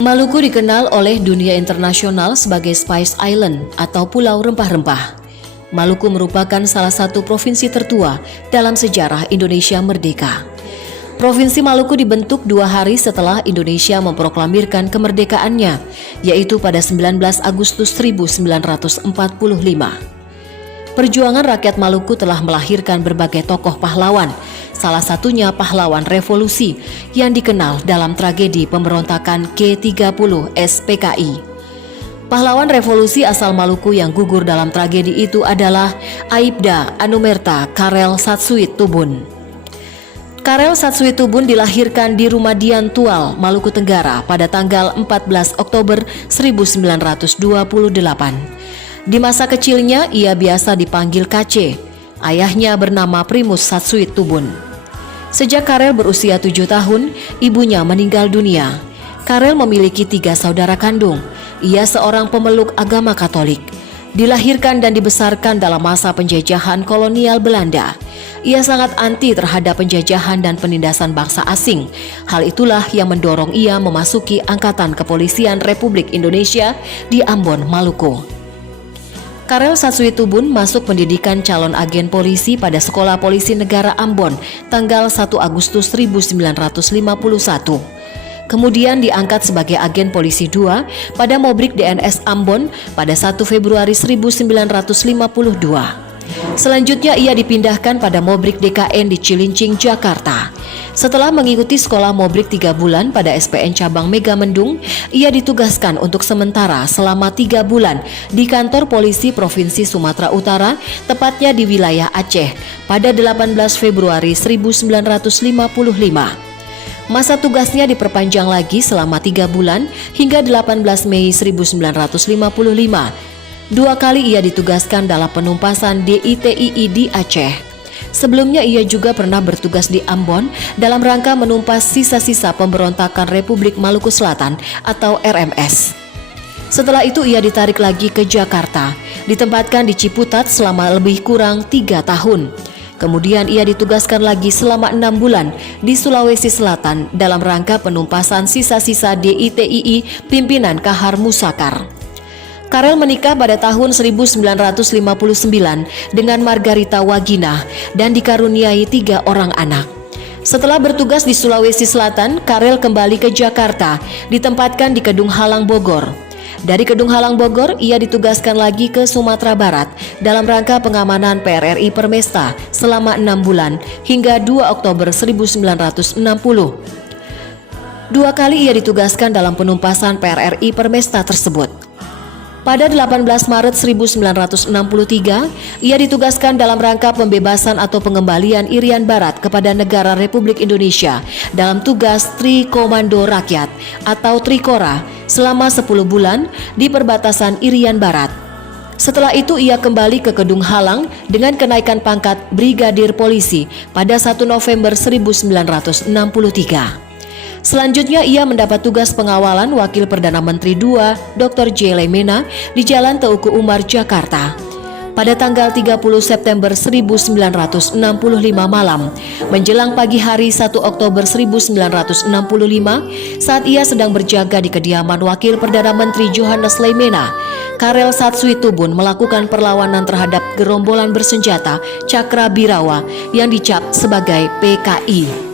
Maluku dikenal oleh dunia internasional sebagai Spice Island atau Pulau Rempah-Rempah. Maluku merupakan salah satu provinsi tertua dalam sejarah Indonesia merdeka. Provinsi Maluku dibentuk 2 hari setelah Indonesia memproklamirkan kemerdekaannya, yaitu pada 19 Agustus 1945. Perjuangan rakyat Maluku telah melahirkan berbagai tokoh pahlawan, salah satunya pahlawan revolusi yang dikenal dalam tragedi pemberontakan G30 SPKI. Pahlawan revolusi asal Maluku yang gugur dalam tragedi itu adalah Aibda Anumerta Karel Satsuit Tubun. Karel Satsuit Tubun dilahirkan di Rumadian Tual, Maluku Tenggara pada tanggal 14 Oktober 1928. Di masa kecilnya ia biasa dipanggil Kace. Ayahnya bernama Primus Satsuit Tubun. Sejak Karel berusia 7 tahun, ibunya meninggal dunia. Karel memiliki 3 saudara kandung. Ia seorang pemeluk agama Katolik. Dilahirkan dan dibesarkan dalam masa penjajahan kolonial Belanda. Ia sangat anti terhadap penjajahan dan penindasan bangsa asing. Hal itulah yang mendorong ia memasuki Angkatan Kepolisian Republik Indonesia di Ambon, Maluku. Karel Satsuit Tubun masuk pendidikan calon agen polisi pada Sekolah Polisi Negara Ambon tanggal 1 Agustus 1951. Kemudian diangkat sebagai agen polisi 2 pada Mobrik DNS Ambon pada 1 Februari 1952. Selanjutnya ia dipindahkan pada Mobrik DKN di Cilincing, Jakarta. Setelah mengikuti sekolah Mobrik 3 bulan pada SPN Cabang Megamendung, ia ditugaskan untuk sementara selama 3 bulan di kantor polisi Provinsi Sumatera Utara, tepatnya di wilayah Aceh, pada 18 Februari 1955. Masa tugasnya diperpanjang lagi selama 3 bulan hingga 18 Mei 1955. 2 kali ia ditugaskan dalam penumpasan DITII di Aceh. Sebelumnya ia juga pernah bertugas di Ambon dalam rangka menumpas sisa-sisa pemberontakan Republik Maluku Selatan atau RMS. Setelah itu ia ditarik lagi ke Jakarta, ditempatkan di Ciputat selama lebih kurang 3 tahun. Kemudian ia ditugaskan lagi selama 6 bulan di Sulawesi Selatan dalam rangka penumpasan sisa-sisa DITII pimpinan Kahar Musakar. Karel menikah pada tahun 1959 dengan Margarita Wagina dan dikaruniai 3 orang anak. Setelah bertugas di Sulawesi Selatan, Karel kembali ke Jakarta, ditempatkan di Kedung Halang Bogor. Dari Kedung Halang Bogor, ia ditugaskan lagi ke Sumatera Barat dalam rangka pengamanan PRRI Permesta selama 6 bulan hingga 2 Oktober 1960. 2 kali ia ditugaskan dalam penumpasan PRRI Permesta tersebut. Pada 18 Maret 1963, ia ditugaskan dalam rangka pembebasan atau pengembalian Irian Barat kepada negara Republik Indonesia dalam tugas Tri Komando Rakyat atau Trikora selama 10 bulan di perbatasan Irian Barat. Setelah itu ia kembali ke Kedung Halang dengan kenaikan pangkat Brigadir Polisi pada 1 November 1963. Selanjutnya ia mendapat tugas pengawalan Wakil Perdana Menteri II Dr. J. Lemena di Jalan Teuku Umar, Jakarta. Pada tanggal 30 September 1965 malam, menjelang pagi hari 1 Oktober 1965, saat ia sedang berjaga di kediaman Wakil Perdana Menteri Johannes Lemena, Karel Satsuit Tubun melakukan perlawanan terhadap gerombolan bersenjata Cakra Birawa yang dicap sebagai PKI.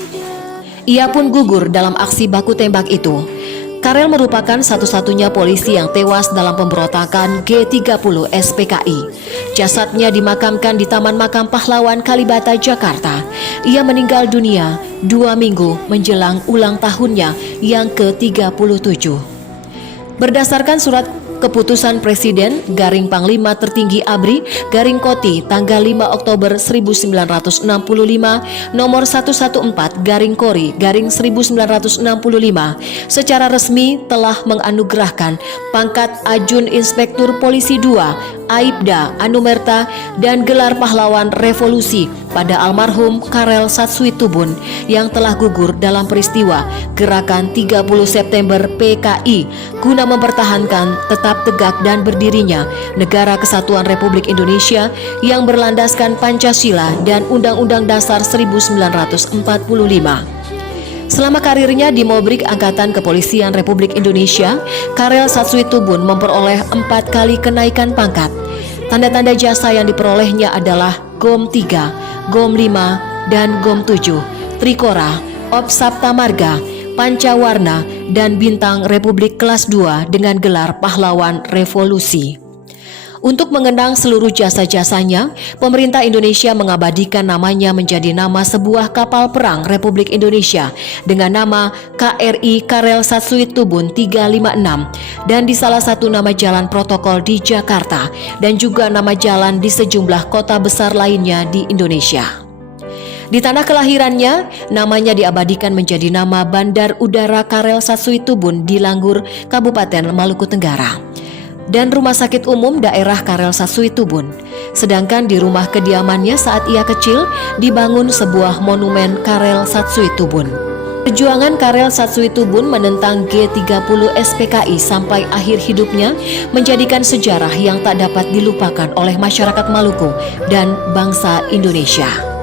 Ia pun gugur dalam aksi baku tembak itu. Karel merupakan satu-satunya polisi yang tewas dalam pemberontakan G30 SPKI. Jasadnya dimakamkan di Taman Makam Pahlawan Kalibata, Jakarta. Ia meninggal dunia 2 minggu menjelang ulang tahunnya yang ke-37. Berdasarkan surat Keputusan Presiden Garing Panglima Tertinggi ABRI Garing Koti tanggal 5 Oktober 1965 nomor 114 Garing Kori Garing 1965 secara resmi telah menganugerahkan pangkat Ajun Inspektur Polisi II Aibda Anumerta dan gelar pahlawan revolusi pada almarhum Karel Satsuit Tubun yang telah gugur dalam peristiwa Gerakan 30 September PKI guna mempertahankan tetap tegak dan berdirinya Negara Kesatuan Republik Indonesia yang berlandaskan Pancasila dan Undang-Undang Dasar 1945. Selama karirnya di Mobrik Angkatan Kepolisian Republik Indonesia, Karel Satsuitubun memperoleh 4 kali kenaikan pangkat. Tanda-tanda jasa yang diperolehnya adalah GOM 3, GOM 5, dan GOM 7, Trikora, Op Sapta Marga, Pancawarna, dan Bintang Republik kelas 2 dengan gelar Pahlawan Revolusi. Untuk mengenang seluruh jasa-jasanya, pemerintah Indonesia mengabadikan namanya menjadi nama sebuah kapal perang Republik Indonesia dengan nama KRI Karel Satsuitubun 356 dan di salah satu nama jalan protokol di Jakarta dan juga nama jalan di sejumlah kota besar lainnya di Indonesia. Di tanah kelahirannya, namanya diabadikan menjadi nama Bandar Udara Karel Satsuitubun di Langgur, Kabupaten Maluku Tenggara, dan Rumah Sakit Umum Daerah Karel Satsuitubun. Sedangkan di rumah kediamannya saat ia kecil dibangun sebuah monumen Karel Satsuitubun. Perjuangan Karel Satsuitubun menentang G30 SPKI sampai akhir hidupnya menjadikan sejarah yang tak dapat dilupakan oleh masyarakat Maluku dan bangsa Indonesia.